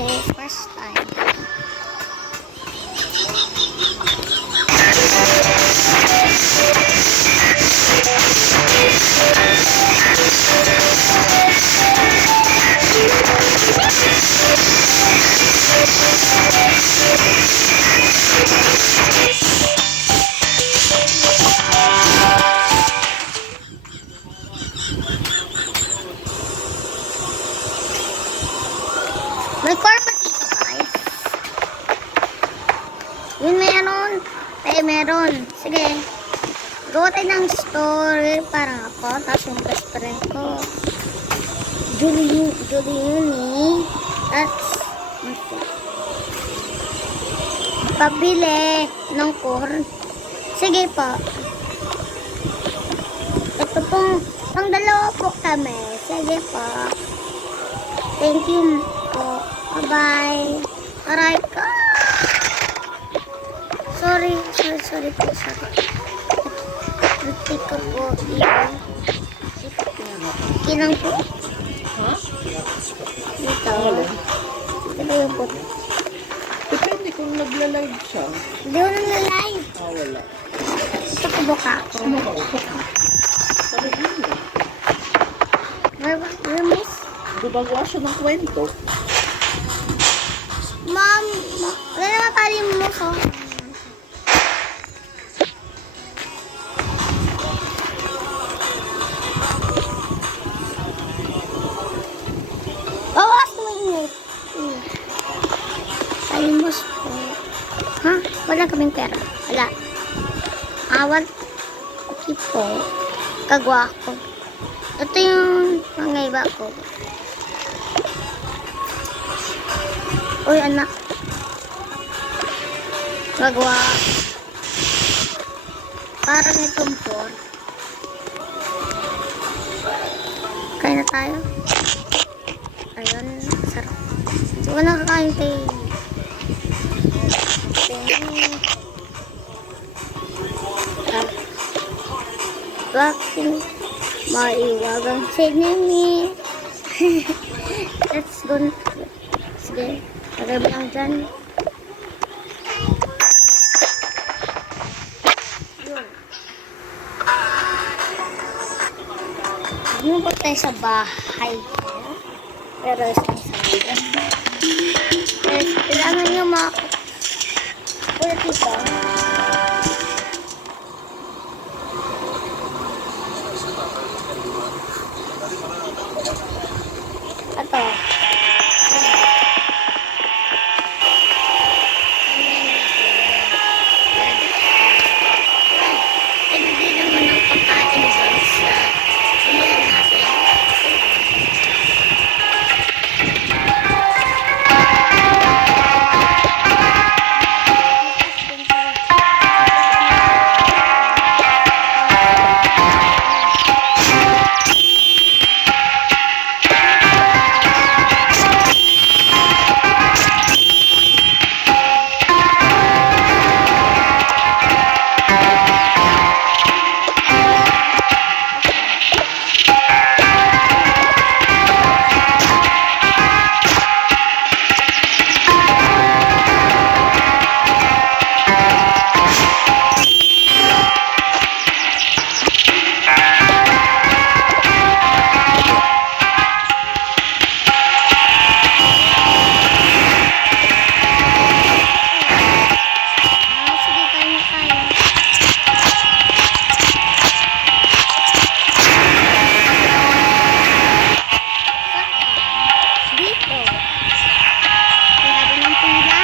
First time. May corporate dito, guys. Yun, meron. Meron. Sige. Gawa tayo ng story. Parang ako. Tapos yung best friend ko. Julie. That's pabili ng corn. Sige po. Ito pong pang dalawa po kami. Sige po. Thank you po. Bye-bye. Aray ka. Sorry po. Ruti ko po. Kinang po. Ha? Dito. Dito yung po. Depende kung nagla-live siya. Hindi ko nang live. Wala. Gusto ko buka ako. Sabi niyo. Where miss? Gumagawa siya ng kwento. Mom, wala naman tali mo ko. Bawas mo init. Talimos po. Ha? Wala kaming pera. Wala. Awan. Okay po. Kagwa ko. Ito yung mga iba ko. Uy, anak. Kagwa. Parang itong pork. Kain na tayo. Ayun, sarap. So, nakakain tayo. Bakit maiwagang sinimi? Let's go. Sige, lagay mo lang dyan. Yun. Lumabot tayo sa bahay. Pero isang sarili. Kailangan nyo ulit dito. Ito. Hindi naman ang pagkain sa silihan natin. Sige, kain na tayo. Dito. Kaya ng pila.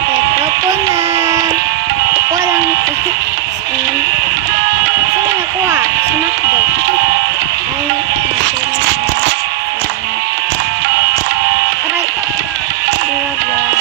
Ito po na. Walang saan na nakuha? Sa McDo. Ayun natin. Aray. Blah.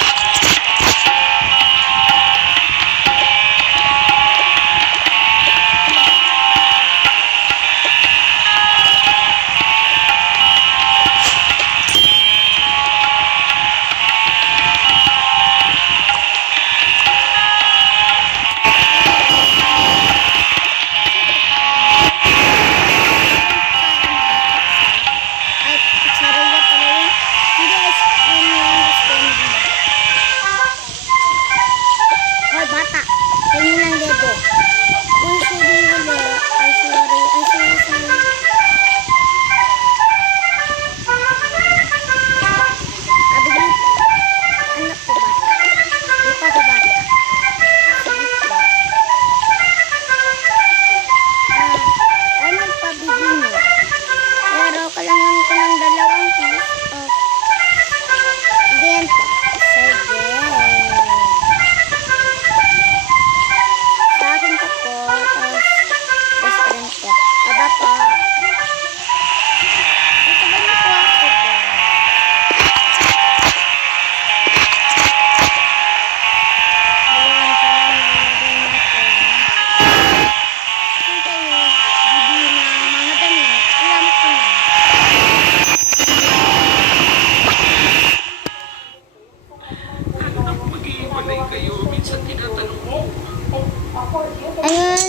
Ayun,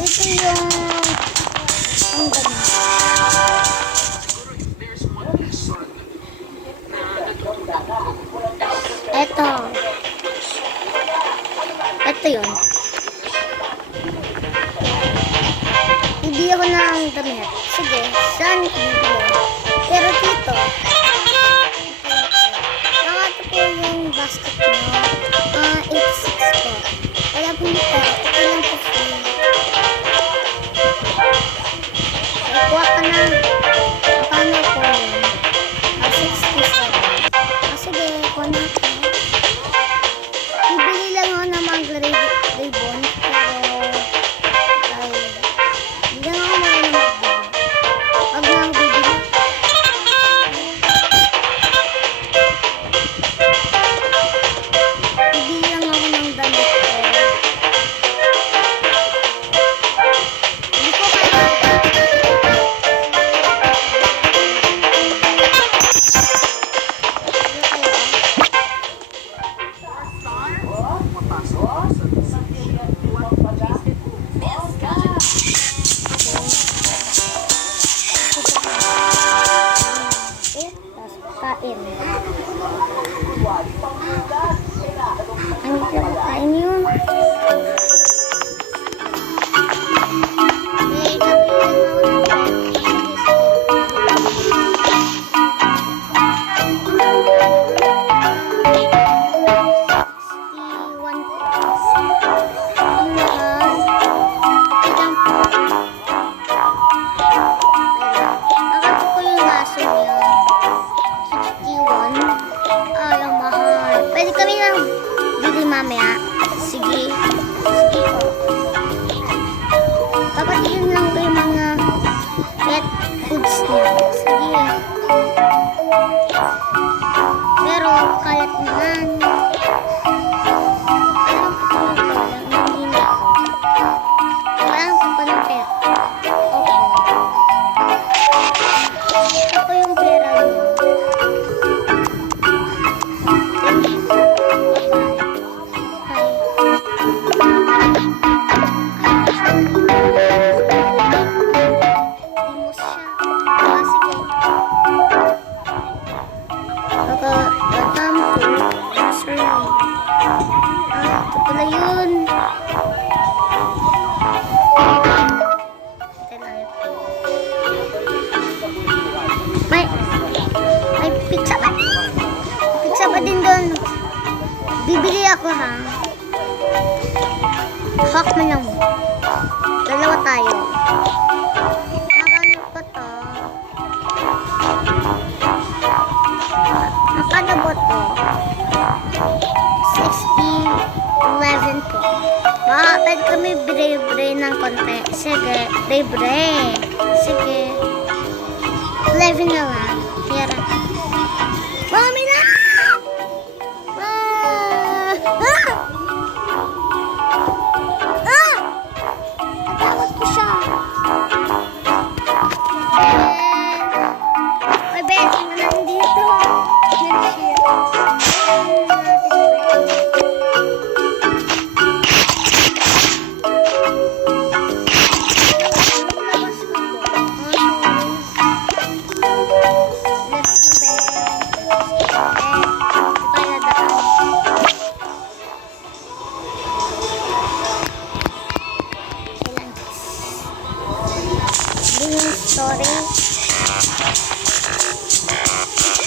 ito yung ang dami. Ito. Ito yun. Bibili ako ng damit. Sige, saan ko bibili? Pero dito, nakato po yung basket mo. 86 po. Wala po dito. Ito lang po free. Kuha ka na. Paano po yun? 67. Sige, kuha na ako. Bibili lang ako ng mga ribbon. Pero, hindi lang ako marunong magbili. Wag na ako bibili. Bibili lang ako ng damit ko. Hindi ko kaya. Kain. Ano yung kain yun? Eh, kapilan ako ng Akala ko yung aso niya. 61. Ay, ang mahal. Pwede kami lang bili mamaya. Sige. Sige po. Papatigin lang ko yung mga pet foods niya. Sige. Pero, kalat naman. Alam ko yung pala. Hindi na ako. Walang ko pa ng pera. Opo. Ako yung pera niya. May pizza pa. Pizza pa din doon. Bibili ako ha. Hawk mo lang. Dalawa tayo. Nakano pa to? Nakano ba to? 60, 11 po. Baka pwede kami bre-bre ng konti. Sige, bre-bre. Sige. 11 na lang. Tira. Mami na! Natakot ko siya. May beses na nandito. Story.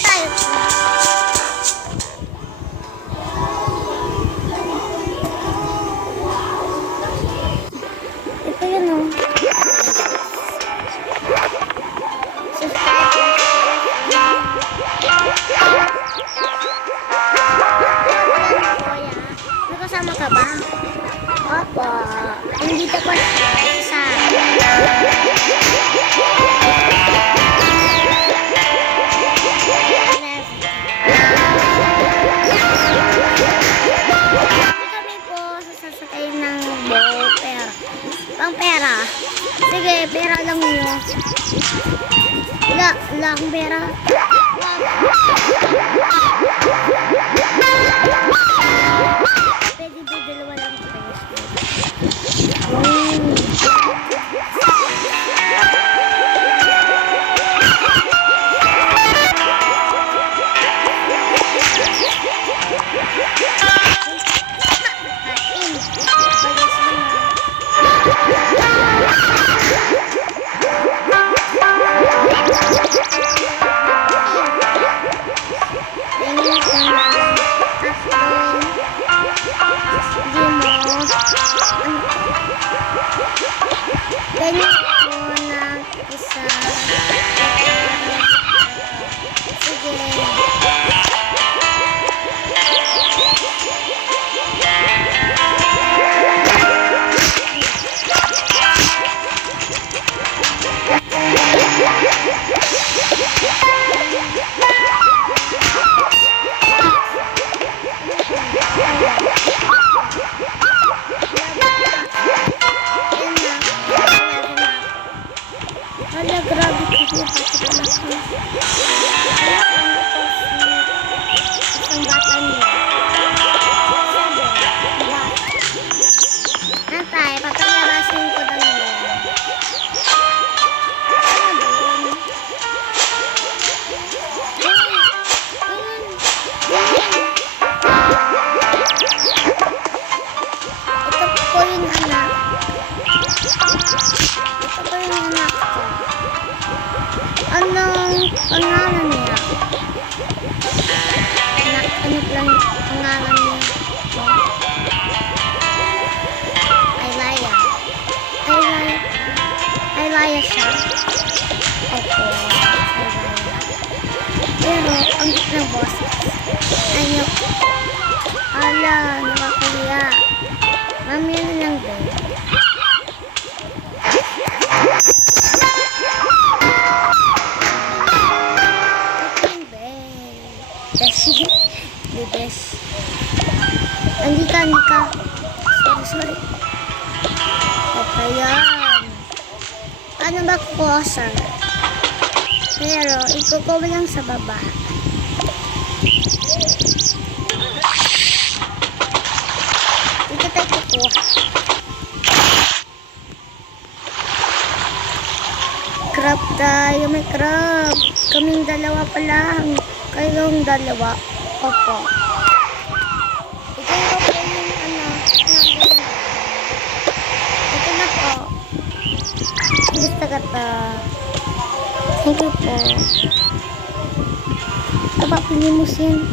Tayo. Ito yun o. May kasama ka ba? Opo. Nandito po sa kami po sasakay ng boat. Pang pera. Sige, pera lang nyo. Wala akong pera. Pwede ba dalawa lang tayo? boses. Ano? Ala, nakakahiya. Mamaya na lang din. Ito yung Beshi. The best. Hindi ka. Sorry. Okay, yan. Paano ba kukuha, sir? Pero, ikukuha mo lang sa baba. Dito tayo kukuha. Crab tayo, may crab. Kaming dalawa pa lang. Kayong dalawa. Opo. Ito yung po yung nagaling. Ito na po. Gusto ka ta. Thank you po. Aba, pinimusin.